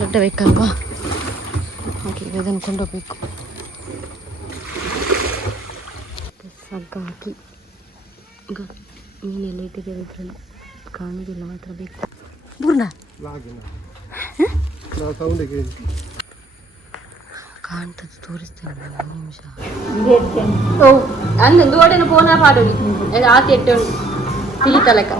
ದೊಡ್ಡ ಬೇಕಲ್ವಾ, ಹಾಗೆ ಇದನ್ನು ಕೊಂಡೋಗ್ಬೇಕು. ಹಗ್ಗ ಹಾಕಿ ಈಗ ಮೀನೆಲ್ಲ ಇಟ್ಟಿದ್ದೇವೆ, ಇದರಲ್ಲಿ ಕಾಣುವುದಿಲ್ಲ ಮಾತ್ರ ಬೇಕು. ಬೂರ್ಣ ಕಾಣ್ತದೆ, ತೋರಿಸ್ತೇನೆ ಒಂದು ನಿಮಿಷ. ಅಂದು ಓಡನ ಪೋನ ಪಾಡೋಡಿ ಆತಿ ಎಟ್ಟು ತಿಳಿತಲಕ.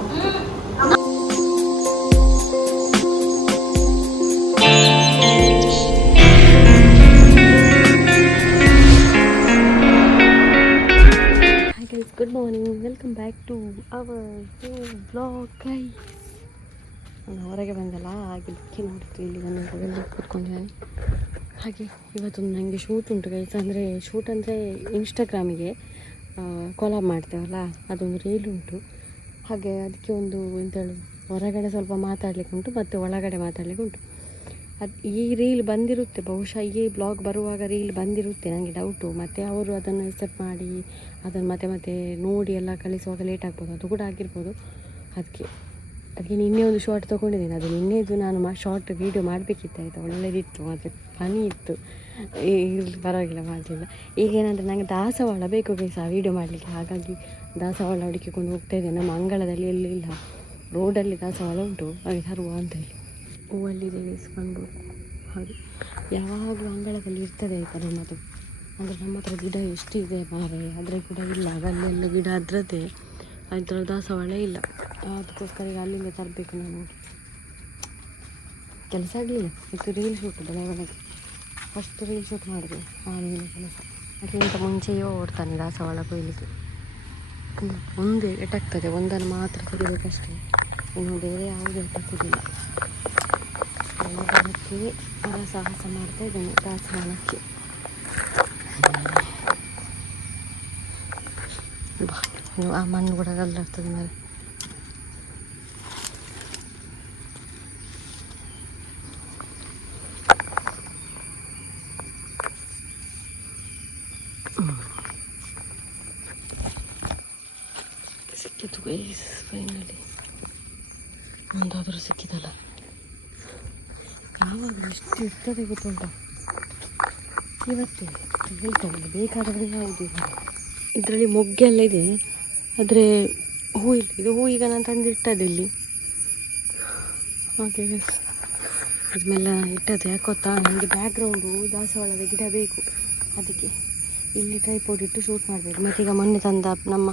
Good morning, welcome back to our vlog guys. ನಾನು ಹೊರಗೆ ಬಂದಲ್ಲ, ಹಾಗೆ ಬುಕ್ಕಿ ನೋಡ್ತೀವಿ, ಇಲ್ಲಿ ಬಂದು ಕೂತ್ಕೊಂಡಿದ್ದಾನೆ. ಹಾಗೆ ಇವತ್ತೊಂದು ನನಗೆ ಶೂಟ್ ಉಂಟು ಗೈಸ್. ಅಂದರೆ ಶೂಟ್ ಅಂದರೆ ಇನ್ಸ್ಟಾಗ್ರಾಮಿಗೆ ಕೊಲಾಬ್ ಮಾಡ್ತೇವಲ್ಲ, ಅದೊಂದು ರೀಲ್ ಉಂಟು. ಹಾಗೆ ಅದಕ್ಕೆ ಒಂದು ಎಂತೇಳು ಹೊರಗಡೆ ಸ್ವಲ್ಪ ಮಾತಾಡಲಿಕ್ಕೆ ಉಂಟು ಮತ್ತು ಒಳಗಡೆ ಮಾತಾಡಲಿಕ್ಕೆ ಉಂಟು. ಅದು ಈ ರೀಲ್ ಬಂದಿರುತ್ತೆ, ಬಹುಶಃ ಈ ಬ್ಲಾಗ್ ಬರುವಾಗ ರೀಲ್ ಬಂದಿರುತ್ತೆ, ನನಗೆ ಡೌಟು. ಮತ್ತು ಅವರು ಅದನ್ನು ಎಕ್ಸೆಪ್ಟ್ ಮಾಡಿ ಅದನ್ನು ಮತ್ತೆ ನೋಡಿ ಎಲ್ಲ ಕಳಿಸುವಾಗ ಲೇಟ್ ಆಗ್ಬೋದು, ಅದು ಕೂಡ ಆಗಿರ್ಬೋದು. ಅದಕ್ಕೆ ನಿನ್ನೆ ಒಂದು ಶಾರ್ಟ್ ತೊಗೊಂಡಿದ್ದೀನಿ, ಅದು ನಿನ್ನೆದು ನಾನು ಶಾರ್ಟ್ ವೀಡಿಯೋ ಮಾಡಬೇಕಿತ್ತು ಆಯಿತಾ, ಒಳ್ಳೆಯದಿತ್ತು, ಮತ್ತು ಫನಿ ಇತ್ತು. ಪರವಾಗಿಲ್ಲ, ಮಾಡಲಿಲ್ಲ. ಈಗೇನಂದರೆ ನನಗೆ ದಾಸವಾಳ ಬೇಕು ಗೈಸ್ ಆ ವೀಡಿಯೋ ಮಾಡಲಿಕ್ಕೆ. ಹಾಗಾಗಿ ದಾಸವಾಳ ಹುಡುಕಿಕೊಂಡು ಹೋಗ್ತಾಯಿದ್ದೆ. ನಮ್ಮ ಅಂಗಳದಲ್ಲಿ ಎಲ್ಲಿ ಇಲ್ಲ, ರೋಡಲ್ಲಿ ದಾಸವಾಳ ಉಂಟು, ಹಾಗೆ ತರುವ ಅಂತ ಹೇಳಿ ಹೂವಲ್ಲಿದೆ ಇಸ್ಕೊಂಡ್ಬೋದು. ಹಾಗೆ ಯಾವಾಗಲೂ ಅಂಗಳದಲ್ಲಿ ಇರ್ತದೆ ಆಯಿತಾ ನಮ್ಮದು. ಅಂದರೆ ನಮ್ಮ ಹತ್ರ ಗಿಡ ಎಷ್ಟಿದೆ ಮಾರೆ, ಆದರೆ ಗಿಡ ಇಲ್ಲ, ಅಲ್ಲೆಲ್ಲ ಗಿಡ ಅದರದ್ದೇ, ಅದರ ದಾಸವಾಳ ಇಲ್ಲ. ಅದಕ್ಕೋಸ್ಕರ ಈಗ ಅಲ್ಲಿಂದ ತರಬೇಕು. ನಾನು ಕೆಲಸ ಆಗಲಿಲ್ಲ, ಇದು ರೀಲ್ ಶೂಟ್ ಬೆಳಗ್ಗೆ ಫಸ್ಟ್ ರೀಲ್ ಶೂಟ್ ಮಾಡಿದೆ, ಆಮೇಲೆ ಕೆಲಸ. ಅದಕ್ಕಿಂತ ಮುಂಚೆಯೋ ಓಡ್ತಾನೆ ದಾಸವಾಳ ಕೊಯ್ಲಿಕ್ಕೆ. ಒಂದೇ ಎಟಾಗ್ತದೆ, ಒಂದನ್ನು ಮಾತ್ರ ತೆಗಿಬೇಕಷ್ಟೇ, ಇನ್ನು ಬೇರೆ ಯಾವುದೇ ಎಟಾಗ್ತದಿಲ್ಲ. ಅದಕ್ಕೆ ಸಾಹಸ ಮಾಡ್ತಾ ಇದ್ದೇನೆ ದಾಸವಾಳಕ್ಕೆ. ಆ ಮಣ್ಣು ಕೂಡ ಕಲ್ಲಾಗ್ತದೆ ಮೇಲೆ. ಸಿಕ್ಕಿತು ಗೈಸ್ ಫೈನಲಿ, ಒಂದಾದರೂ ಸಿಕ್ಕಿದಲ್ಲ. ಯಾವಾಗಲೂ ಎಷ್ಟು ಇರ್ತದೆ ಗೊತ್ತುಂಟ, ಇವತ್ತೇ ಹೇಳ್ತಾರಲ್ಲ ಬೇಕಾದರೆ ಯಾವುದಿಲ್ಲ. ಇದರಲ್ಲಿ ಮೊಗ್ಗೆಲ್ಲ ಇದೆ, ಆದರೆ ಹೂ ಇಲ್ಲ. ಇದು ಹೂ ಈಗ ನಾನು ತಂದಿಟ್ಟದ್ದು ಇಲ್ಲಿ, ಹಾಗೆ ಅದನ್ನೆಲ್ಲ ಇಟ್ಟದ್ದು. ಯಾಕೆ ಗೊತ್ತಾ, ನನಗೆ ಬ್ಯಾಕ್ಗ್ರೌಂಡು ದಾಸವಾಳದ ಗಿಡ ಬೇಕು, ಅದಕ್ಕೆ ಇಲ್ಲಿ ಟ್ರೈಪೋಡ್ ಇಟ್ಟು ಶೂಟ್ ಮಾಡಬೇಕು. ಮತ್ತು ಈಗ ಮೊನ್ನೆ ತಂದ ನಮ್ಮ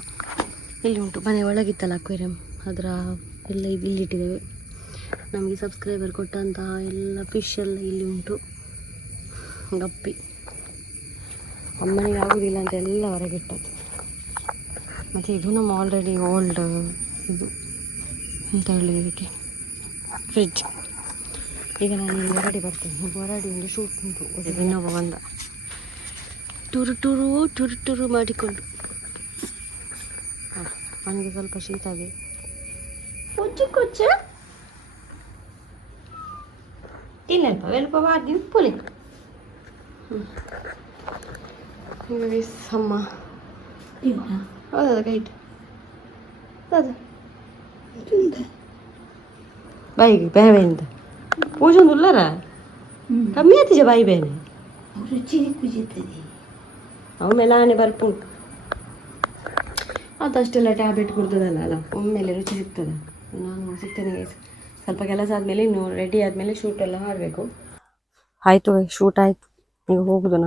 ಇಲ್ಲಿ ಉಂಟು ಮನೆ ಒಳಗಿತ್ತಲ್ಲ ಅಕ್ವೇರಿಯಂ, ಅದರ ಎಲ್ಲ ಇಲ್ಲಿಟ್ಟಿದ್ದೇವೆ. ನಮಗೆ ಸಬ್ಸ್ಕ್ರೈಬರ್ ಕೊಟ್ಟಂತಹ ಎಲ್ಲ ಫಿಶ್ ಎಲ್ಲ ಇಲ್ಲಿ ಉಂಟು, ಗಪ್ಪಿ. ಅಮ್ಮನಿಗೆ ಆಗೋದಿಲ್ಲ ಅಂತ ಎಲ್ಲ ಹೊರಗಿಟ್ಟದ್ದು. ಮತ್ತು ಇದು ನಮ್ಮ ಆಲ್ರೆಡಿ ಓಲ್ಡ್ ಇದು ಅಂತ ಹೇಳಿ ಇದಕ್ಕೆ ಫ್ರಿಡ್ಜ್. ಈಗ ನಾನು ಇಲ್ಲಿ ಹೊರಡಿ ಬರ್ತೇನೆ, ಹೊರಡಿ ಒಂದು ಶೂಟ್ ಉಂಟು. ಇನ್ನೊಬ್ಬ ಬಂದ ಟುರು ಮಾಡಿಕೊಂಡು. ಹಾಂ, ನನಗೆ ಸ್ವಲ್ಪ ಶೀತ ಆಗಿ ಕೊಚ್ಚ ತಿನ್ನಲ್ಪ ವೆಲ್ಪ ಬಾರ್ದು ಉಪ್ಪುಲಿ. ಈಗ ಅಮ್ಮ ಹೌದಾ ಕೈಟ್ ಹೌದಾ ಬಾಯಿಗೆ ಬೇವೆಂತ ಪೂಜೆ ಒಂದು ಉಳ್ಳಾರ ಕಮ್ಮಿ ಆತಿಜ ಬಾಯಿ ಬೇನೆ ಆಮೇಲೆ ಆನೆ ಬರ್ಪುಂಟು. ಅದಷ್ಟೆಲ್ಲ ಟ್ಯಾಬ್ಲೆಟ್ ಕುಡ್ದದಲ್ಲ ಅಲ್ಲ, ಒಮ್ಮೆಲೆ ರುಚಿ ಸಿಗ್ತದೆ. ನಾನು ಸಿಗ್ತೇನೆ ಸ್ವಲ್ಪ ಕೆಲಸ ಆದಮೇಲೆ, ಇನ್ನು ರೆಡಿ ಆದಮೇಲೆ ಶೂಟೆಲ್ಲ ಮಾಡಬೇಕು. ಆಯಿತು ಶೂಟ್ ಆಯಿತು, ಈಗ ಹೋಗುದು.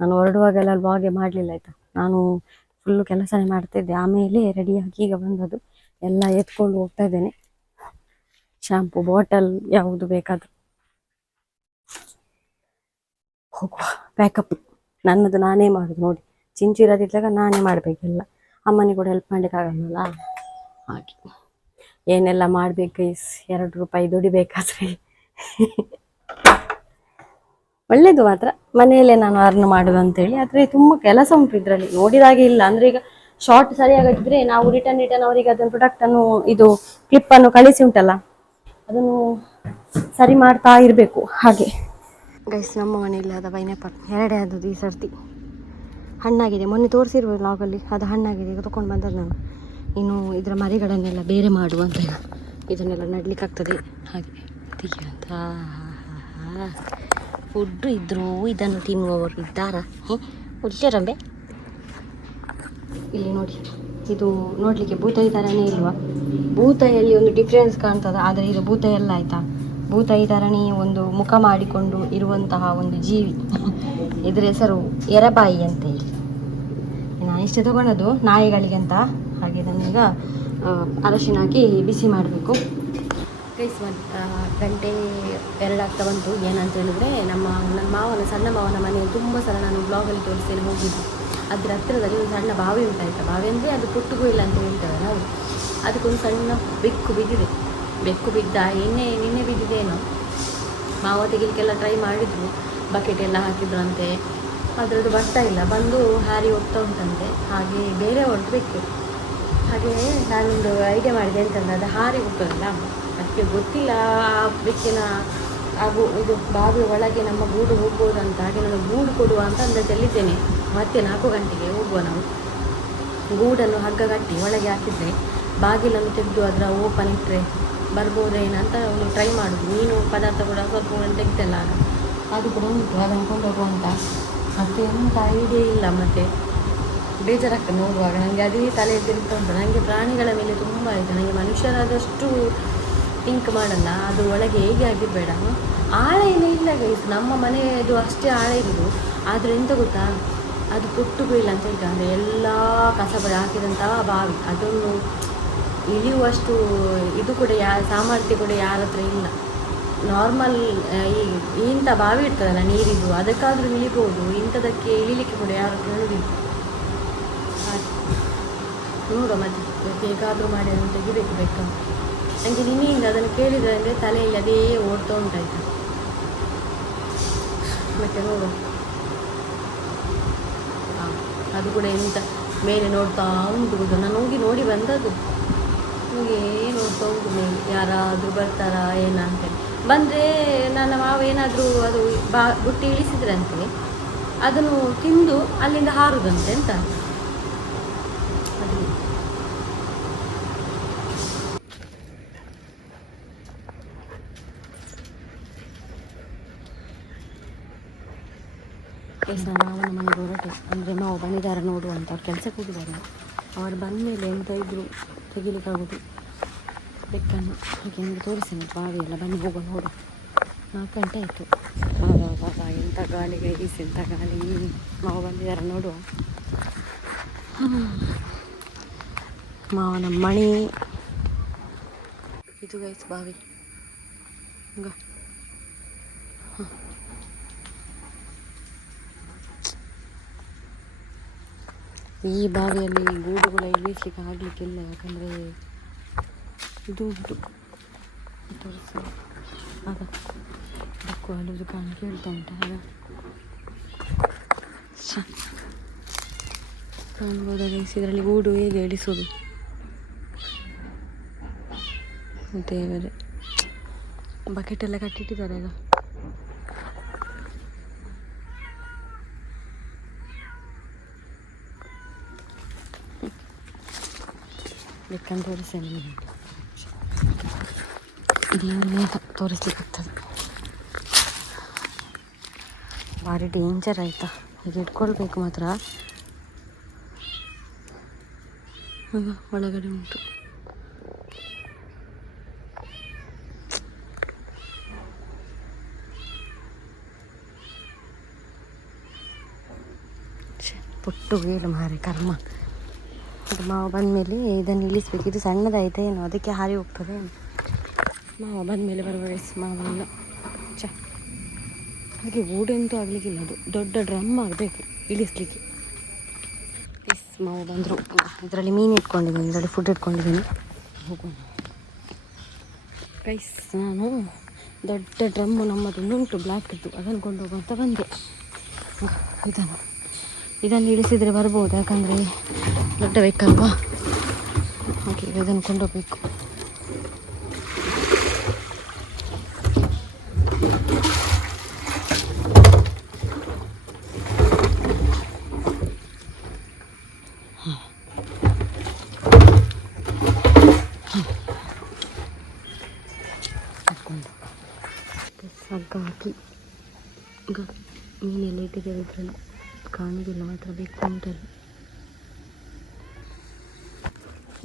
ನಾನು ಹೊರಡುವಾಗೆಲ್ಲ ಬ್ಲಾಗೆ ಮಾಡಲಿಲ್ಲ ಆಯಿತಾ. ನಾನು ಫುಲ್ಲು ಕೆಲಸನೇ ಮಾಡ್ತಾಯಿದ್ದೆ, ಆಮೇಲೆ ರೆಡಿಯಾಗಿ ಈಗ ಬಂದದ್ದು. ಎಲ್ಲ ಎತ್ಕೊಂಡು ಹೋಗ್ತಾ ಇದ್ದೇನೆ, ಶಾಂಪು ಬಾಟಲ್ ಯಾವುದು ಬೇಕಾದರೂ ಹೋಗುವ. ಪ್ಯಾಕಪ್ ನನ್ನದು ನಾನೇ ಮಾಡೋದು ನೋಡಿ, ಚಿಂಚಿರೋದಿದ್ದಾಗ ನಾನೇ ಮಾಡಬೇಕೆಲ್ಲ. ಅಮ್ಮನಿಗೆ ಕೂಡ ಹೆಲ್ಪ್ ಮಾಡಲಿಕ್ಕಾಗಲ್ಲ, ಹಾಗೆ ಏನೆಲ್ಲ ಮಾಡಬೇಕು ಗೈಸ್. 2 ರೂಪಾಯಿ ದುಡಿಬೇಕಾದ್ರೆ ಒಳ್ಳೇದು ಮಾತ್ರ, ಮನೆಯಲ್ಲೇ ನಾನು ಅರ್ನ್ ಮಾಡೋದು ಅಂತೇಳಿ. ಆದರೆ ತುಂಬ ಕೆಲಸ ಉಂಟು ಇದರಲ್ಲಿ, ನೋಡಿದಾಗೆ ಇಲ್ಲ. ಅಂದರೆ ಈಗ ಶಾರ್ಟ್ ಸರಿಯಾಗಿದ್ದರೆ ನಾವು ರಿಟರ್ನ್ ಅವರಿಗೆ ಅದನ್ನು ಪ್ರಾಡಕ್ಟನ್ನು ಇದು ಕ್ಲಿಪ್ಪನ್ನು ಕಳಿಸಿ ಉಂಟಲ್ಲ, ಅದನ್ನು ಸರಿ ಮಾಡ್ತಾ ಇರಬೇಕು. ಹಾಗೆ ಗೈಸ್, ನಮ್ಮ ಮನೆಯಲ್ಲಿ ಆದ ಪೈನಾಪಲ್ 2 ಆದದ್ದು ಈ ಸರ್ತಿ. ಹಣ್ಣಾಗಿದೆ, ಮೊನ್ನೆ ತೋರಿಸಿರ್ಬೋದು ಲಾಗಲ್ಲಿ, ಅದು ಹಣ್ಣಾಗಿದೆ. ಈಗ ತೊಗೊಂಡು ಬಂದದ್ದು ನಾನು. ಇನ್ನು ಇದರ ಮರಿಗಳನ್ನೆಲ್ಲ ಬೇರೆ ಮಾಡುವಂತ, ಇದನ್ನೆಲ್ಲ ನಡ್ಲಿಕ್ಕಾಗ್ತದೆ ಹಾಗೆ ತೆಗಿಯುವಂತ. ಫುಡ್ಡು ಇದ್ದರೂ ಇದನ್ನು ತಿನ್ನುವವರು ಇದ್ದಾರಾ? ಹುಚ್ಚರಂಬೆ. ಇಲ್ಲಿ ನೋಡಿ, ಇದು ನೋಡಲಿಕ್ಕೆ ಭೂತಾಯಿ ಥರನೇ ಇಲ್ವಾ? ಭೂತಾಯಿಯಲ್ಲಿ ಒಂದು ಡಿಫ್ರೆನ್ಸ್ ಕಾಣ್ತದೆ, ಆದರೆ ಇದು ಭೂತಾಯಿ ಎಲ್ಲ ಆಯಿತಾ. ಭೂತಾಯಿ ಥರನೇ ಒಂದು ಮುಖ ಮಾಡಿಕೊಂಡು ಇರುವಂತಹ ಒಂದು ಜೀವಿ. ಇದರ ಹೆಸರು ಎರಬಾಯಿ ಅಂತ ಹೇಳಿ. ನಾನು ಇಷ್ಟೇ ತೊಗೊಂಡದ್ದು ನಾಯಿಗಳಿಗೆ ಅಂತ. ಹಾಗೆ ನಾನೀಗ ಅರಶಿನ ಹಾಕಿ ಬಿಸಿ ಮಾಡಬೇಕು. ಗೈಸ್, ಗಂಟೆ 2 ಆಗ್ತಾ ಬಂತು. ಏನಂತ ಹೇಳಿದರೆ, ನನ್ನ ಮಾವನ ಸಣ್ಣ ಮಾವನ ಮನೆ ತುಂಬ ಸಲ ನಾನು ಬ್ಲಾಗಲ್ಲಿ ತೋರಿಸ್ತೇನೆ ಹೋಗಿದ್ದು. ಅದರ ಹತ್ತಿರದಲ್ಲಿ ಒಂದು ಸಣ್ಣ ಬಾವಿ ಉಂಟಾಯ್ತು. ಬಾವಿ ಅಂದರೆ ಅದು ಪುಟ್ಟಗೂ ಇಲ್ಲ ಅಂತ ಹೇಳ್ತೇವೆ ನಾವು. ಅದಕ್ಕೊಂದು ಸಣ್ಣ ಬೆಕ್ಕು ಬಿದ್ದಿದೆ. ಬೆಕ್ಕು ಬಿದ್ದ ನಿನ್ನೆ ಬಿದ್ದಿದ್ದೇನೋ. ಮಾವ ತೆಗಿಲಿಕ್ಕೆಲ್ಲ ಟ್ರೈ ಮಾಡಿದ್ರು, ಬಕೆಟ್ ಎಲ್ಲ ಹಾಕಿದ್ರಂತೆ. ಅದರದ್ದು ಬರ್ತಾ ಇಲ್ಲ, ಬಂದು ಹಾರಿ ಹೋಗ್ತಾ ಉಂಟಂತೆ. ಹಾಗೆ ಬೇರೆ ಹೊರಟು ಬೆಕ್ಕು. ಹಾಗೆ ನಾನೊಂದು ಐಡಿಯಾ ಮಾಡಿದೆ ಅಂತಂದರೆ, ಅದು ಹಾರಿ ಹೋಗ್ತದಲ್ಲ, ಅದಕ್ಕೆ ಗೊತ್ತಿಲ್ಲ ಆ ಬೆಕ್ಕಿನ ಇದು ಬಾವಿ ಒಳಗೆ ನಮ್ಮ ಗೂಡು ಹೋಗ್ಬೋದು ಅಂತ. ಹಾಗೆ ನಾನು ಗೂಡು ಕೊಡುವ ಅಂತ ಅಂದಾಜಲ್ಲಿದ್ದೇನೆ. ಮತ್ತೆ 4 ಗಂಟೆಗೆ ಹೋಗುವ ನಾವು. ಗೂಡನ್ನು ಹಗ್ಗ ಕಟ್ಟಿ ಒಳಗೆ ಹಾಕಿದರೆ ಬಾಗಿಲನ್ನು ತೆಗೆದು ಅದರ ಓಪನ್ ಇಟ್ಟರೆ ಬರ್ಬೋದೇನಂತ ಅವನು ಟ್ರೈ ಮಾಡೋದು. ಮೀನು ಪದಾರ್ಥ ಕೂಡ ಸ್ವಲ್ಪ ತೆಗ್ದಲ್ಲ, ಆಗ ಅದು ಕೂಡ ಉಂಟು, ಅದನ್ನು ಕೊಂಡೋಗುವಂತ. ಮತ್ತೆ ಎಂಥ ಐಡಿಯಾ ಇಲ್ಲ. ಮತ್ತು ಬೇಜಾರಾಗ್ತದೆ ನೋಡುವಾಗ. ನನಗೆ ಅದೇ ತಲೆ ತಿರುಗ್ತಾ ಉಂಟು. ನನಗೆ ಪ್ರಾಣಿಗಳ ಮೇಲೆ ತುಂಬ ಇದೆ. ನನಗೆ ಮನುಷ್ಯರಾದಷ್ಟು ಥಿಂಕ್ ಮಾಡಲ್ಲ. ಅದು ಒಳಗೆ ಹೇಗೆ ಆಗಿರಬೇಡ. ಆಳ ಏನೂ ಇಲ್ಲ ಗೈಸ್, ನಮ್ಮ ಮನೆಯದು ಅಷ್ಟೇ ಆಳ ಇರೋದು. ಆದರೆ ಎಂತ ಗೊತ್ತಾ, ಅದು ಪುಟ್ಟಗೂ ಇಲ್ಲ ಅಂತ ಈಗ. ಅಂದರೆ ಎಲ್ಲ ಕಸಬಡ ಹಾಕಿದಂಥ ಬಾವಿ, ಅದನ್ನು ಇಳಿಯುವಷ್ಟು ಇದು ಕೂಡ ಸಾಮರ್ಥ್ಯ ಕೂಡ ಯಾರ ಹತ್ರ ಇಲ್ಲ. ನಾರ್ಮಲ್ ಇಂಥ ಬಾವಿ ಇರ್ತದಲ್ಲ ನೀರಿದ್ದು, ಅದಕ್ಕಾದರೂ ಇಳಿಬೋದು. ಇಂಥದಕ್ಕೆ ಇಳಿಲಿಕ್ಕೆ ಕೂಡ ಯಾರು ಹೇಳೋದಿಲ್ಲ. ನೋಡುವ ಮತ್ತೆ ಹೇಗಾದರೂ ಮಾಡಿ ಅದನ್ನು ತೆಗಿಬೇಕು ಬೇಕಂತ. ನನಗೆ ನಿನ್ನೆಯಿಂದ ಅದನ್ನು ಕೇಳಿದರೆ ಅಂದರೆ ತಲೆಯಲ್ಲಿ ಅದೇ ಓಡ್ತಾ ಉಂಟಾಯ್ತು. ಮತ್ತೆ ನೋಡು, ಅದು ಕೂಡ ಎಂತ ಮೇಲೆ ನೋಡ್ತಾ ಉಂಟು. ನಾನು ನೋಡಿ ಬಂದದ್ದು. ಹೀಗೆ ನೋಡ್ತಾ ಉಂಟು ಮೇಲೆ, ಯಾರಾದರೂ ಬರ್ತಾರಾ ಏನ ಅಂತೇಳಿ. ಬಂದರೆ ನನ್ನ ಮಾವ ಏನಾದರೂ ಅದು ಬುಟ್ಟಿ ಇಳಿಸಿದ್ರಂತೆ, ಅದನ್ನು ತಿಂದು ಅಲ್ಲಿಂದ ಹಾರುದಂತೆ ಅಂತ. ಮಾವನ ಮನೆಗೆ ಹೊರಟೆ. ಅಂದರೆ ಮಾವ ಬಂದಿದ್ದಾರೆ ನೋಡುವ ಅಂತ. ಅವ್ರು ಕೆಲಸಕ್ಕೆ ಹೋಗಿದ್ದಾರೆ. ಅವರು ಬಂದ ಮೇಲೆ ಎಂತ ಇದ್ರು ತೆಗಿಲಿಕ್ಕಾಗೋದು ಬೆಕ್ಕನ್ನು. ಹಾಗೆ ನಿಮಗೆ ತೋರಿಸ್ತೇನೆ ಬಾವಿ ಎಲ್ಲ. ಬನ್ನಿ ಹೋಗೋ ನೋಡು. 4 ಗಂಟೆ ಆಯಿತು. ಬಾಬಾ ಎಂಥ ಗಾಳಿ ಗೈಸ್, ಎಂಥ ಗಾಳಿ. ಮಾವ ಬಂದಿದ್ದಾರೆ ನೋಡುವ. ಮಾವನ ಮಣಿ ಇದು ಗೈಸ್ ಬಾವಿ. ಹಂಗ ಈ ಬಾವಿಯಲ್ಲಿ ಗೂಡುಗಳ ಇಳಿಸ್ಲಿಕ್ಕೆ ಆಗಲಿಕ್ಕಿಲ್ಲ. ಯಾಕಂದರೆ ಇದು ಉಂಟು ತೋರಿಸಿ ಆಗ ಬೆಕ್ಕು ಅಲ್ಲದು ಕಾಣಿ ಕೇಳ್ತಾ ಉಂಟು. ಆಗ ಕಾಣ್ಬೋದಾಗ ಇದರಲ್ಲಿ ಗೂಡು ಹೇಗೆ ಇಳಿಸೋದು ದೇವರೇ. ಬಕೆಟ್ ಎಲ್ಲ ಕಟ್ಟಿಟ್ಟಿದ್ದಾರೆ ಈಗ. ಬೆಕ್ಕನ್ನು ತೋರಿಸ್ತೇನೆ ನಿಮಗೆ. ಇದೇನೇ ತೋರಿಸ್ಲಿಕ್ಕಾಗ್ತದೆ. ಭಾರಿ ಡೇಂಜರ್ ಆಯಿತಾ. ಈಗ ಇಟ್ಕೊಳ್ಬೇಕು ಮಾತ್ರ. ಒಳಗಡೆ ಉಂಟು. ಪುಟ್ಟು ಹೇಳು ಮಾರೆ ಕರ್ಮ. ಅದು ಮಾವ ಬಂದಮೇಲೆ ಇದನ್ನು ಇಳಿಸ್ಬೇಕು. ಇದು ಸಣ್ಣದಾಯ್ತಾ ಏನೋ, ಅದಕ್ಕೆ ಹಾರಿ ಹೋಗ್ತದೆ. ಮಾವ ಬಂದಮೇಲೆ ಬರುವ ಮಾವ ಇಲ್ಲ. ಹಾಗೆ ಗೂಡೆಂತೂ ಆಗಲಿಕ್ಕಿಲ್ಲ. ಅದು ದೊಡ್ಡ ಡ್ರಮ್ ಆಗಬೇಕು ಇಳಿಸ್ಲಿಕ್ಕೆ. ಮಾವ ಬಂದರು. ಇದರಲ್ಲಿ ಮೀನು ಇಟ್ಕೊಂಡಿದ್ದೀನಿ, ಇದರಲ್ಲಿ ಫುಡ್ ಇಟ್ಕೊಂಡಿದ್ದೀನಿ. ಹೋಗೋಣ ಗೈಸ್. ನಾನು ದೊಡ್ಡ ಡ್ರಮ್ಮು ನಮ್ಮದೊಂದುಂಟು ಬ್ಲ್ಯಾಕ್ದು, ಅದನ್ನು ಕೊಂಡು ಹೋಗುವಂತ ಬಂದೆ. ಇದನ್ನು ಇಳಿಸಿದರೆ ಬರ್ಬೋದು, ಯಾಕಂದರೆ ದೊಡ್ಡ ಬೇಕಲ್ವಾ. ಓಕೆ, ಇದನ್ನು ಕೊಂಡೋಗ್ಬೇಕು. ಹಗ್ಗ ಹಾಕಿ ಈಗ ಮೀನೆಲ್ಲ ಇಟ್ಟಿದ್ದೇವೆ ಇದರಲ್ಲಿ ಕಾಣುವುದಿಲ್ಲ ಮಾತ್ರ ಬೇಕು ಉಂಟಲ್ಲ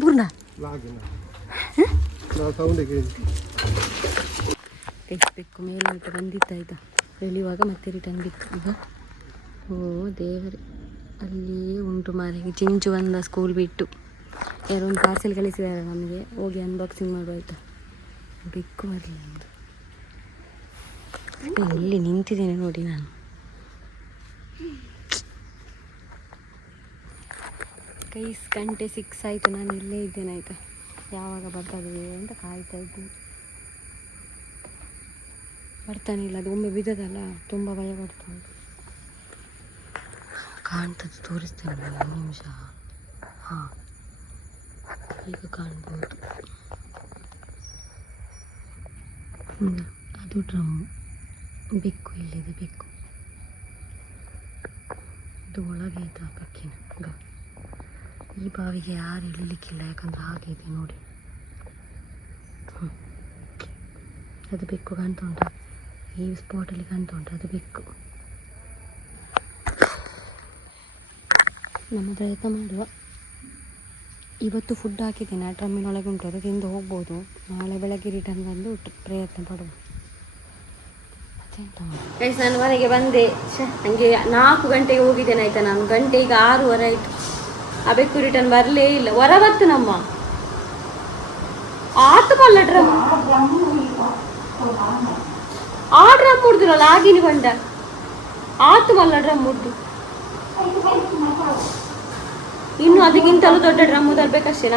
ಬೂರ್ಣ ಬೇಕು ಮೇಲೆ ಊಟ ಬಂದಿತ್ತಾಯ್ತಾ ಎಳಿಯುವಾಗ ಮತ್ತೆ ರಿಟರ್ನ್ ಬಿತ್ತು ಈಗ ಓ ದೇವರೇ ಅಲ್ಲಿಯೇ ಉಂಟು ಮಾರಿಗೆ ಚಿಂಚು ಬಂದ ಸ್ಕೂಲ್ ಬಿಟ್ಟು ಯಾರೋ ಒಂದು ಪಾರ್ಸೆಲ್ ಕಳಿಸಿದ್ದಾರೆ ನಮಗೆ ಹೋಗಿ ಅನ್ಬಾಕ್ಸಿಂಗ್ ಮಾಡುವ ಆಯಿತಾ ಬೆಕ್ಕು ಬರಲಿ ನಮ್ಮದು ಇಲ್ಲಿ ನಿಂತಿದ್ದೇನೆ ನೋಡಿ ನಾನು ಗಂಟೆ 6 ಆಯಿತು ನಾನು ಇಲ್ಲೇ ಇದ್ದೇನೆ ಆಯಿತಾ ಯಾವಾಗ ಬರ್ತದೆ ಅಂತ ಕಾಯ್ತಾ ಇದ್ದೀನಿ ಬರ್ತಾನೆ ಇಲ್ಲ ಅದು ಒಮ್ಮೆ ಬಿದ್ದದಲ್ಲ ತುಂಬ ಭಯ ಪಡ್ತಾ ಉಂಟು ಕಾಣ್ತದೆ ತೋರಿಸ್ತೇನೆ ಒಂದು ನಿಮಿಷ ಹಾಂ ಈಗ ಕಾಣ್ಬೋದು ಅದು ಡ್ರಮ್ಮು ಬೆಕ್ಕು ಇಲ್ಲಿದೆ ಬೆಕ್ಕು ಇದು ಒಳಗೆ ಆಯ್ತಾ ಬೆಕ್ಕಿನ ಈ ಬಾವಿಗೆ ಯಾರು ಇಳಿಲಿಕ್ಕಿಲ್ಲ ಯಾಕಂದ್ರೆ ಹಾಗೆ ಇದೆ ನೋಡಿ ಅದು ಬೆಕ್ಕು ಕಾಣ್ತಾ ಉಂಟು ಈ ಸ್ಪಾಟಲ್ಲಿ ಕಾಣ್ತಾ ಉಂಟು ಅದು ಬೆಕ್ಕು ನಮ್ಮ ಪ್ರಯತ್ನ ಮಾಡುವ ಇವತ್ತು ಫುಡ್ ಹಾಕಿದ್ದೇನೆ ಆ ಡ್ರಮ್ಮಿನೊಳಗೆ ಉಂಟು ಅದು ತಿಂದು ಹೋಗ್ಬೋದು ನಾಳೆ ಬೆಳಗ್ಗೆ ರಿಟರ್ನ್ ಬಂದು ಪ್ರಯತ್ನ ಪಡುವ ಗೈಸ್ ನಾನು ಮನೆಗೆ ಬಂದೆ ನನಗೆ 4 ಗಂಟೆಗೆ ಹೋಗಿದ್ದೇನೆ ಆಯಿತಾ ನಾನು ಗಂಟೆ ಈಗ 6:30 ಆಯಿತು ಆ ಬೆಕ್ಕು ರಿಟರ್ನ್ ಬರಲೇ ಇಲ್ಲ ಹೊರ ಬತ್ತು ನಮ್ಮ ಆತು ಬಲ್ಲ ಡ್ರಮ್ ಆ ಡ್ರಮ್ ಮುಡ್ದಿರಲ್ಲ ಆಗಿನ ಬಂಡ ಆತು ಬಲ್ಲ ಡ್ರಮ್ ಮುಡ್ದು ಇನ್ನು ಅದಕ್ಕಿಂತಲೂ ದೊಡ್ಡ ಡ್ರಮ್ಮು ತರಬೇಕಷ್ಟೇ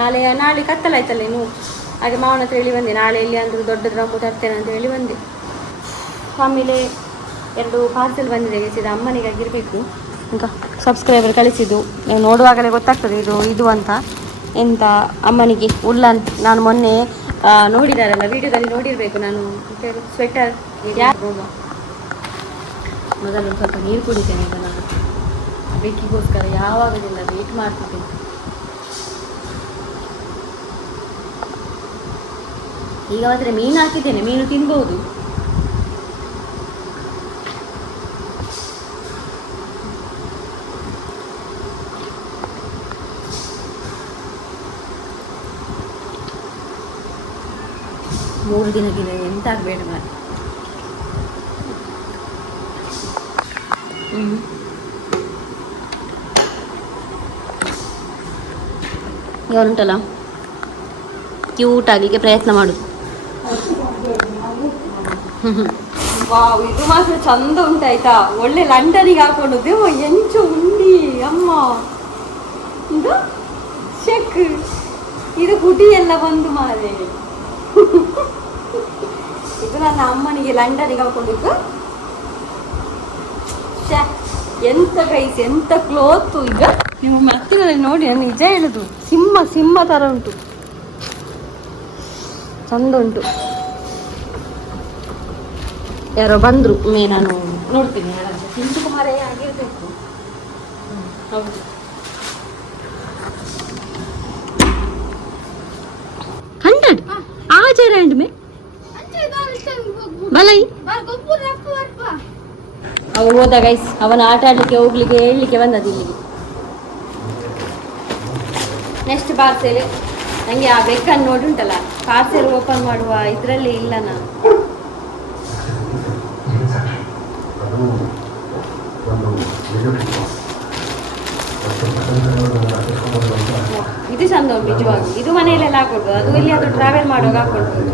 ನಾಳೆ ಕತ್ತಲಾಯ್ತಲ್ಲ ಇನ್ನು ಹಾಗೆ ಮಾವನ ಹತ್ರ ಹೇಳಿ ಬಂದೆ ನಾಳೆ ಎಲ್ಲಿ ಅಂದರೂ ದೊಡ್ಡ ಡ್ರಮ್ಮು ತರ್ತೇನೆ ಅಂತ ಹೇಳಿ ಬಂದೆ ಆಮೇಲೆ 2 ಪಾರ್ಸೆಲ್ ಬಂದಿದೆ ಇದು ಅಮ್ಮನಿಗಾಗಿರಬೇಕು ಈಗ ಸಬ್ಸ್ಕ್ರೈಬರ್ ಕಳಿಸಿದ್ದು ನೀವು ನೋಡುವಾಗಲೇ ಗೊತ್ತಾಗ್ತದೆ ಇದು ಅಂತ ಎಂತ ಅಮ್ಮನಿಗೆ ಉಲ್ಲನ್ ನಾನು ಮೊನ್ನೆ ನೋಡಿದಾರಲ್ಲ ವಿಡಿಯೋದಲ್ಲಿ ನೋಡಿರಬೇಕು ನಾನು ಸ್ವೆಟರ್ ಯಾರು ಮೊದಲು ಸ್ವಲ್ಪ ನೀರು ಕುಡಿತೇನೆ ಈಗ ನಾನು ಬೆಕ್ಕಿಗೋಸ್ಕರ ಯಾವಾಗಲಿಲ್ಲ ವೇಟ್ ಮಾಡ್ತಿದ್ದೇನೆ ಈಗ ಮಾತ್ರ ಮೀನು ಹಾಕಿದ್ದೇನೆ ಮೀನು ತಿನ್ಬಹುದು 3 ದಿನಕ್ಕಿಂತ ಎಂತ ಆಗಬೇಡ ಮಾರೆ ಇವರುಂಟಲ್ಲ ಕ್ಯೂಟ್ ಆಗಲಿಕ್ಕೆ ಪ್ರಯತ್ನ ಮಾಡುದು ವಾವ್ ಇದು ಮಾತ್ರ ಚಂದ ಉಂಟಾಯ್ತಾ ಒಳ್ಳೆ ಲಂಡನಿಗೆ ಹಾಕೊಂಡು ದೇವ ಎಂಚು ಉಂಡಿ ಅಮ್ಮ ಇದು ಚೆಕ್ ಇದು ಗುಡಿ ಎಲ್ಲ ಬಂದು ಮಾರೆ ಇದು ನನ್ನ ಅಮ್ಮನಿಗೆ ಲಂಡನಿಗೆ ಹಾಕೊಂಡಿದ್ದು ಎಂತ ಗೈಸ್ ಎಂತ ಕ್ಲೋತ್ ಈಗ ನೀವು ಹತ್ತಿರದಲ್ಲಿ ನೋಡಿ ನಾನು ನಿಜ ಹೇಳುದು ಸಿಂಹ ತರ ಉಂಟು ಚಂದ ಉಂಟು ಯಾರೋ ಬಂದ್ರು ನಾನು ನೋಡ್ತೀನಿ ಸಿಂಧು ಕುಮಾರೇ ಆಗಿರ್ಬೇಕು ಹೌದು 100 आज रेंट में भलाई ಅವ ಹೋದ ಗೈಸ್ ಅವನ ಆಟ ಆಡಲಿಕ್ಕೆ ಹೋಗ್ಲಿಕ್ಕೆ ಹೇಳಲಿಕ್ಕೆ ಬಂದದ್ದು ಇಲ್ಲಿಗೆ ನೆಕ್ಸ್ಟ್ ಪಾರ್ಸೆಲ್ ನನಗೆ ಆ ಬೆಕ್ಕನ್ನು ನೋಡಿ ಉಂಟಲ್ಲ ಪಾರ್ಸೆಲ್ ಓಪನ್ ಮಾಡುವ ಇದರಲ್ಲಿ ಇಲ್ಲ ನಾನು ಇದು ಚಂದ ಉಂಟು ನಿಜವಾಗಿ ಇದು ಮನೆಯಲ್ಲೆಲ್ಲ ಹಾಕೊಳ್ಬೋದು ಅದು ಇಲ್ಲಿ ಅದು ಟ್ರಾವೆಲ್ ಮಾಡುವಾಗ ಹಾಕೊಳ್ಬೋದು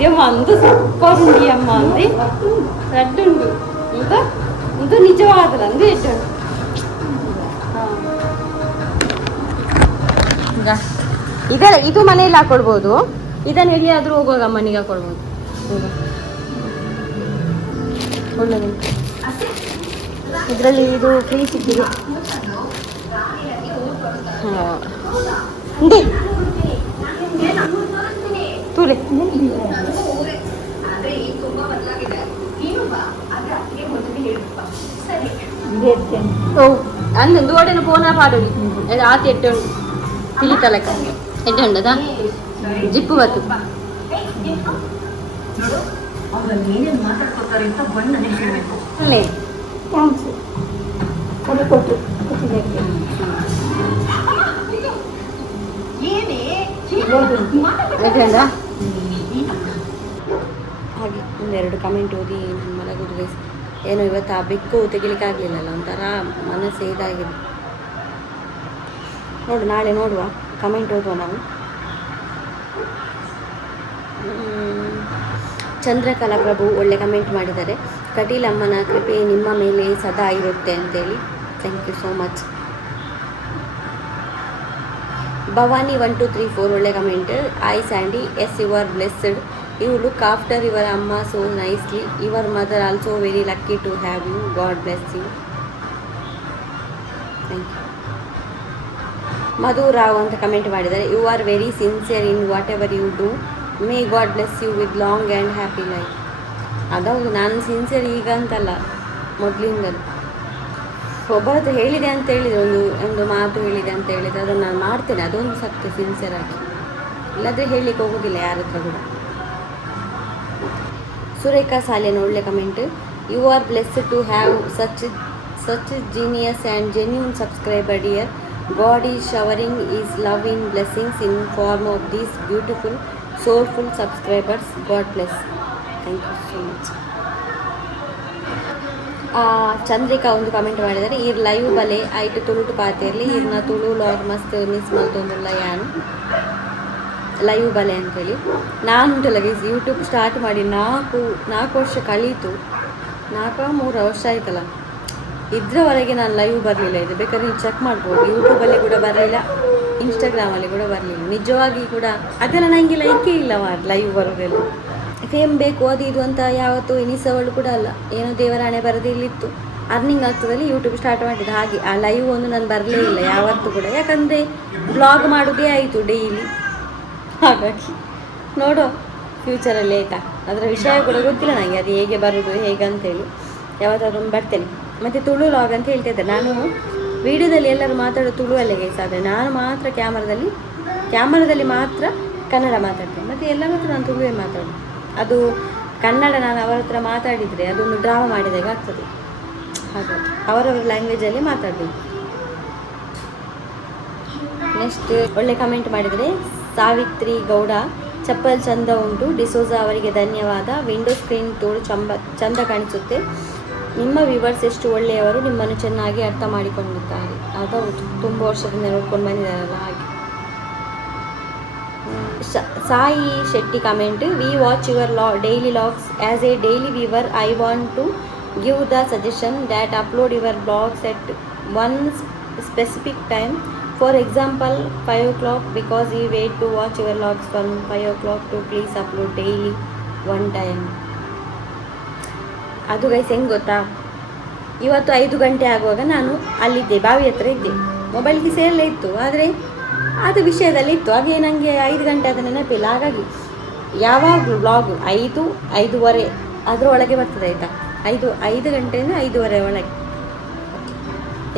ದೇವ ಅಂದು ಸೂಪರ್ ಉಂಡಿ ಅಮ್ಮ ಅಂದ್ರೆ ರೆಡ್ ಉಂಟು ಇದು ನಿಜವಾದಲ್ಲ ಅಂದ್ರೆ ಎಷ್ಟು ಇದು ಮನೆಯಲ್ಲಿ ಹಾಕೊಳ್ಬೋದು ಇದನ್ನು ಎಲ್ಲಿಯಾದ್ರೂ ಹೋಗುವಾಗ ಅಮ್ಮನಿಗೆ ಹಾಕೊಳ್ಬೋದು ಒಳ್ಳೆದುಂಟು ಇದರಲ್ಲಿ ಇದು ಫ್ರೀ ಸಿಕ್ಕಿದೆ ತೂಲೆ ಅಂದು ಓಡನ ಪೋನ ಪಾಡೋದು ಆತಿ ಎಟ್ಟೆ ಉಂಟು ತಿಳಿತಲಕ್ಕ ಎಟ್ಟೆ ಉಂಟದಾ ಜಿಪ್ಪು ಬತ್ತು ಅವ್ರಲ್ಲಿ ಏನೇನು ಮಾತಾಡ್ಕೊತಾರೆ ಅಂತ ಬಣ್ಣ ನೆನಪಿರಬೇಕು ಅಲ್ಲೇ ಥ್ಯಾಂಕ್ಸ್ ಅದು ಕೊಟ್ಟು ಕೊಟ್ಟಿದ್ದಕ್ಕೆ ಹಾಗೆ ಒಂದೆರಡು ಕಮೆಂಟ್ ಓದಿ ನನ್ನ ಮಲಗೋದು ಗೈಸ್. ಏನೋ ಇವತ್ತು ಆ ಬೆಕ್ಕು ತೆಗಿಲಿಕ್ಕೆ ಆಗಲಿಲ್ಲಲ್ಲ, ಒಂಥರ ಮನಸ್ಸು ಇದಾಗಿದೆ. ನೋಡು, ನಾಳೆ ನೋಡುವ, ಕಮೆಂಟ್ ಓದುವ ನಾವು. ಚಂದ್ರಕಲಾ ಪ್ರಭು ಒಳ್ಳೆ ಕಮೆಂಟ್ ಮಾಡಿದ್ದಾರೆ. ಕಟೀಲ್ ಅಮ್ಮನ ಕೃಪೆ ನಿಮ್ಮ ಮೇಲೆ ಸದಾ ಇರುತ್ತೆ ಅಂತೇಳಿ. Thank you so much. Bhavani 1 2 3 4 ಒಳ್ಳೆ comment. I Sandy, yes you are blessed. You look after your amma so nicely. Your mother also very lucky to have you. God bless you. Thank you. Madhu Rao ಅಂತ ಕಮೆಂಟ್ ಮಾಡಿದ್ದಾರೆ. You are very sincere in whatever you do. May God bless you with long and happy life. ಅದೌದು, ನಾನು sincere ಈಗ ಅಂತಲ್ಲ, ಮೊದಲಿಂದಲೂ. ಒಬ್ಬರ ಹತ್ರ ಹೇಳಿದೆ ಅಂತ ಹೇಳಿದರೆ, ಒಂದು ಮಾತು ಹೇಳಿದೆ ಅಂತ ಹೇಳಿದರೆ ಅದನ್ನು ನಾನು ಮಾಡ್ತೇನೆ, ಅದೊಂದು ಸತ್ಯ, ಸಿನ್ಸಿಯರ್ ಆಗಿ. ಇಲ್ಲಾದರೆ ಹೇಳಲಿಕ್ಕೆ ಹೋಗೋದಿಲ್ಲ ಯಾರ ಹತ್ರ ಕೂಡ. ಸುರೇಖಾ ಸಾಲಿಯನ್ ಒಳ್ಳೆ comment. You are blessed to have such genius and genuine subscriber dear. God is showering is love in blessings in form of these beautiful soulful subscribers. God bless. Thank you so much. Chandrika ಒಂದು comment ಮಾಡಿದ್ದಾರೆ. ಈ live ಬಲೆ ಆಯ್ತು ತುಳುಟು ಪಾತಿರಲಿ ಇರ್ನ Tulu log ಮಸ್ತ್ miss ಮಾಡ್ತೊಂದಿಲ್ಲ ಯಾನು live ಬಲೆ ಅಂತೇಳಿ. ನಾನು ಉಂಟಲ್ಲ ಗೈಸ್, ಯೂಟ್ಯೂಬ್ ಸ್ಟಾರ್ಟ್ ಮಾಡಿ 4 ವರ್ಷ ಕಳೀತು. 4-3 ವರ್ಷ ಆಯ್ತಲ್ಲ. ಇದ್ರವರೆಗೆ ನಾನು ಲೈವ್ ಬರಲಿಲ್ಲ. ಇದು ಬೇಕಾದ್ರೆ ನೀವು ಚೆಕ್ ಮಾಡ್ಬೋದು. ಯೂಟ್ಯೂಬಲ್ಲಿ ಕೂಡ ಬರಲಿಲ್ಲ, ಇನ್ಸ್ಟಾಗ್ರಾಮಲ್ಲಿ ಕೂಡ ಬರಲಿಲ್ಲ. ನಿಜವಾಗಿ ಕೂಡ ಅದೆಲ್ಲ ನನಗೆ ಲೈಕೇ ಇಲ್ಲ ಲೈವ್ ಬರೋದೆಲ್ಲ. ಫೇಮ್ ಬೇಕು ಅದು ಇದು ಅಂತ ಯಾವತ್ತೂ ಎನಿಸೋವಳು ಕೂಡ ಅಲ್ಲ. ಏನೋ ದೇವರ ಹಣೆ ಬರೋದಿಲ್ಲಿತ್ತು, ಅರ್ನಿಂಗ್ ಆಗ್ತದಲ್ಲಿ ಯೂಟ್ಯೂಬ್ ಸ್ಟಾರ್ಟ್ ಮಾಡಿದ್ದು. ಹಾಗೆ ಆ ಲೈವ್ ಒಂದು ನಾನು ಬರಲೇ ಇಲ್ಲ ಯಾವತ್ತೂ ಕೂಡ. ಯಾಕಂದರೆ ಬ್ಲಾಗ್ ಮಾಡೋದೇ ಆಯಿತು ಡೈಲಿ. ಹಾಗಾಗಿ ನೋಡೋ ಫ್ಯೂಚರಲ್ಲಿ ಆಯಿತಾ. ಅದರ ವಿಷಯ ಕೂಡ ಗೊತ್ತಿಲ್ಲ ನನಗೆ, ಅದು ಹೇಗೆ ಬರೋದು ಹೇಗೆ ಅಂತೇಳಿ. ಯಾವತ್ತಾದ್ರೂ ಬರ್ತೇನೆ. ಮತ್ತು ತುಳು ಲಾಗ್ ಅಂತ ಹೇಳ್ತಿದ್ದೆ ನಾನು. ವಿಡಿಯೋದಲ್ಲಿ ಎಲ್ಲರೂ ಮಾತಾಡೋದು ತುಳುವಲ್ಲೇ ಗೈಸ್, ಆದರೆ ನಾನು ಮಾತ್ರ ಕ್ಯಾಮರಾದಲ್ಲಿ ಮಾತ್ರ ಕನ್ನಡ ಮಾತಾಡ್ತೇನೆ. ಮತ್ತು ಎಲ್ಲರ ಹತ್ರ ನಾನು ತುಳುವೇ ಮಾತಾಡೋದು. ಅದು ಕನ್ನಡ ನಾನು ಅವರ ಹತ್ರ ಮಾತಾಡಿದರೆ ಅದೊಂದು ಡ್ರಾಮಾ ಮಾಡಿದಾಗ ಆಗ್ತದೆ. ಹಾಗಾಗಿ ಅವರವರ ಲ್ಯಾಂಗ್ವೇಜಲ್ಲಿ ಮಾತಾಡಬೇಕು. ನೆಕ್ಸ್ಟ್ ಒಳ್ಳೆ ಕಮೆಂಟ್ ಮಾಡಿದರೆ ಸಾವಿತ್ರಿ ಗೌಡ. ಚಪ್ಪಲ್ ಚಂದ ಉಂಟು. ಡಿಸೋಜಾ ಅವರಿಗೆ ಧನ್ಯವಾದ. ವಿಂಡೋ ಸ್ಕ್ರೀನ್ ತೋಳು ಚಂದ ಕಾಣಿಸುತ್ತೆ. ನಿಮ್ಮ ವ್ಯೂವರ್ಸ್ ಎಷ್ಟು ಒಳ್ಳೆಯವರು, ನಿಮ್ಮನ್ನು ಚೆನ್ನಾಗಿ ಅರ್ಥ ಮಾಡಿಕೊಂಡಿದ್ದಾರೆ. ಅದೌದು, ತುಂಬ ವರ್ಷದಿಂದ ನೋಡ್ಕೊಂಡು ಬಂದಿದ್ದಾರಲ್ಲ ಹಾಗೆ. Sai Shetty comment. We watch your daily logs. As a daily viewer I want to give the suggestion that upload your blogs at one specific time. For example 5 o'clock, because we wait to watch your vlogs from 5 o'clock to please upload daily one time. ಅದು guys ಹೆಂಗೆ ಗೊತ್ತಾ, ಇವತ್ತು 5 ಗಂಟೆ ಆಗುವಾಗ ನಾನು ಅಲ್ಲಿದ್ದೆ, ಬಾವಿ ಹತ್ರ ಇದ್ದೆ. ಮೊಬೈಲ್ ಕಿಸೆಯಲ್ಲೇ ಇತ್ತು, ಆದರೆ ಅದು ವಿಷಯದಲ್ಲಿ ಇತ್ತು. ಹಾಗೆ ನನಗೆ 5 ಗಂಟೆ ಆದ ನೆನಪಿಲ್ಲ. ಹಾಗಾಗಿ ಯಾವಾಗಲೂ ಬ್ಲಾಗ್ 5-5:30 ಅದರೊಳಗೆ ಬರ್ತದೆ ಆಯಿತಾ. 5 ಗಂಟೆಯಿಂದ 5:30 ಒಳಗೆ,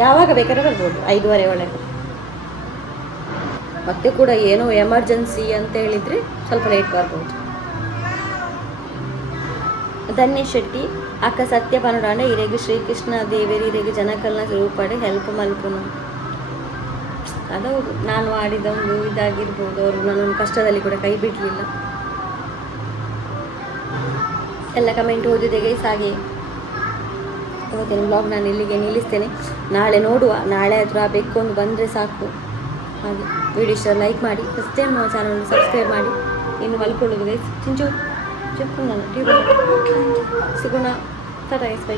ಯಾವಾಗ ಬೇಕಾದ್ರೆ ಬರ್ಬೋದು 5:30 ಒಳಗೆ. ಮತ್ತೆ ಕೂಡ ಏನೋ ಎಮರ್ಜೆನ್ಸಿ ಅಂತ ಹೇಳಿದರೆ ಸ್ವಲ್ಪ ಲೇಟ್ ಬರ್ಬೋದು. ಧನ್ಯೇಶ್ ಶೆಟ್ಟಿ. ಅಕ್ಕ ಸತ್ಯ ಪನ್ನಡ ಇರೆಗೆ ಶ್ರೀಕೃಷ್ಣ ದೇವೇರಿ ಇರೆಗೆ ಜನಕಲ್ನ ರೂಪಡೆ ಹೆಲ್ಪ್ ಮಲ್ಪುನು. ಅದೌದು, ನಾನು ಆಡಿದ ಒಂದು ಇದಾಗಿರ್ಬೋದು. ಅವರು ನನ್ನೊಂದು ಕಷ್ಟದಲ್ಲಿ ಕೂಡ ಕೈ ಬಿಡಲಿಲ್ಲ. ಎಲ್ಲ ಕಮೆಂಟ್ ಓದಿದೆ ಗೈಸ್. ಹಾಗೆ ಇವತ್ತಿನ ಬ್ಲಾಗ್ ನಾನು ಇಲ್ಲಿಗೆ ನಿಲ್ಲಿಸ್ತೇನೆ. ನಾಳೆ ನೋಡುವ, ನಾಳೆ ಅಥವಾ ಬೆಕ್ಕೊಂದು ಬಂದರೆ ಸಾಕು. ಹಾಗೆ ವಿಡಿಯೋ ಇಷ್ಟ ಲೈಕ್ ಮಾಡಿ, ಫಸ್ಟ್ ಟೈಮ್ ನಮ್ಮ ಚಾನಲ್ನ ಸಬ್ಸ್ಕ್ರೈಬ್ ಮಾಡಿ. ಇನ್ನು ಮಲ್ಕೊಳ್ಳೋದು ಗೈಸ್. ಚಿಂಚು ಚಿಕ್ಕ ನಾನು ಸಿಗೋಣ. Tata guys, by.